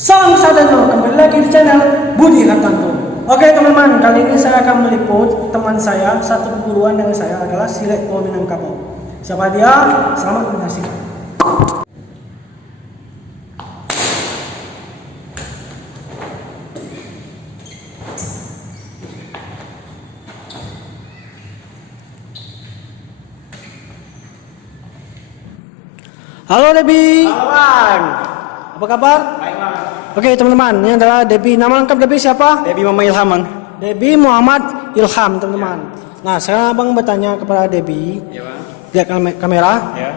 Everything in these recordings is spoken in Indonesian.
Salam Sadano, kembali lagi di channel Budi Hartanto. Oke teman-teman, kali ini saya akan meliput teman saya, satu perguruan dengan saya adalah Silek Tua Minangkabau. Siapa dia? Selamat menyaksikan. Halo Debi. Halo Bang. Apa kabar? Baik Bang. Oke teman-teman, ini adalah Debi. Nama lengkap Debi siapa? Debi Muhammad Ilham Bang. Debi Muhammad Ilham teman-teman. Nah sekarang abang bertanya kepada Debi. Iya Bang. Lihat kamera. Ya.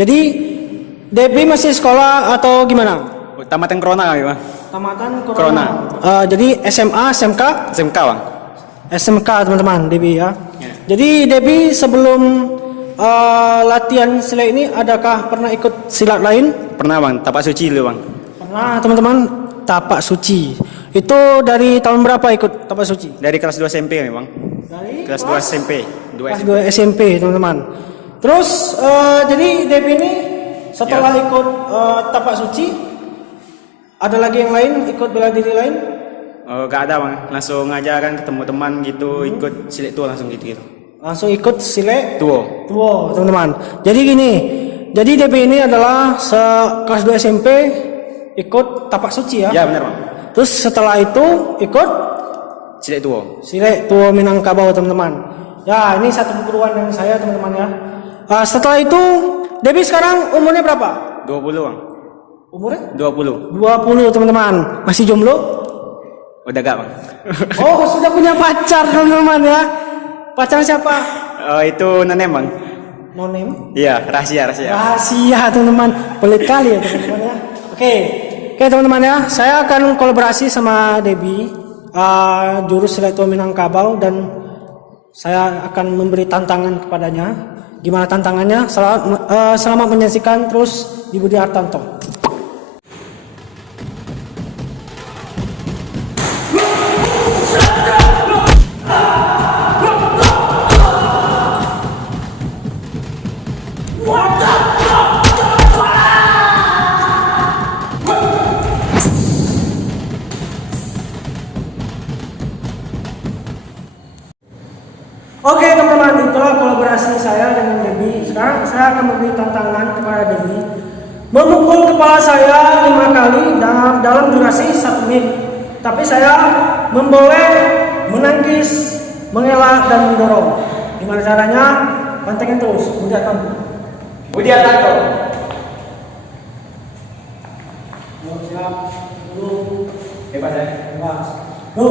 Jadi Debi masih sekolah atau gimana? Tamatan Corona kami Bang. Tamatan Corona. Jadi SMA, SMK? SMK Bang. SMK teman-teman Debi ya. Ya. Jadi Debi sebelum latihan silat ini adakah pernah ikut silat lain? Pernah Bang, tapak suci dulu Bang. Pernah teman-teman, tapak suci. Itu dari tahun berapa ikut tapak suci? Dari kelas 2 SMP kami Bang. Dari Kelas 2 SMP. kelas 2 SMP teman-teman. Terus jadi Debi ini setelah ikut tapak suci, ada lagi yang lain ikut bela diri lain? Oh, gak ada Bang. Langsung aja kan ketemu teman gitu, ikut silet tua langsung gitu. Langsung ikut silet Tuo. tua teman-teman. Jadi gini, jadi Debi ini adalah kelas 2 SMP ikut tapak suci ya? Ya benar Bang. Terus setelah itu ikut Silet tua. Silek Tua Minangkabau teman-teman. Ya ini satu perguruan dengan saya teman-teman ya. Setelah itu Debi sekarang umurnya berapa? 20 Bang. Umurnya? 20. 20 teman-teman. Masih jomblo? Udah gak Bang. Oh sudah punya pacar teman-teman ya. Pacar siapa? Oh, itu nenek Bang. No name? Iya, rahasia. Rahasia teman-teman. Pelit kali ya teman-teman ya. Oke teman-teman ya. Saya akan kolaborasi sama Debi, jurus Silek Tua Minangkabau, dan saya akan memberi tantangan kepadanya. Gimana tantangannya? Selamat menyaksikan terus di Budi Hartanto. Oke teman-teman, itulah kolaborasi saya dengan Debi. Sekarang saya akan memberi tantangan kepada Debi memukul kepala saya 5 kali dalam durasi 1 menit. Tapi saya memboleh menangkis, mengelak, dan mendorong. Gimana caranya? Pantengin terus. Budi Hartanto. Budi Hartanto. Siap. Dulu. Bebas ya. Bebas. Go.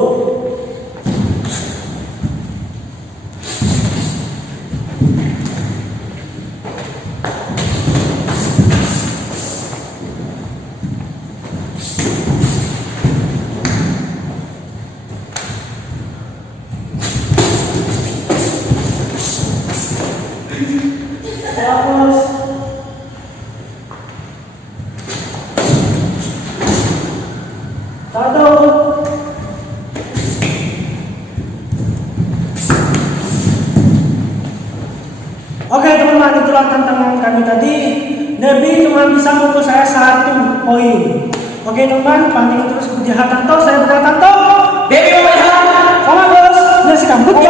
Fokus. Satu. Oke teman-teman, itulah tantangan kami tadi. Debi cuma bisa mukul saya 1 poin. Oke teman-teman, pantengin terus Budi Hartanto. Saya Budi Hartanto. Debi Muhammad Ilham. Sama bos. Menyaksikan Budi.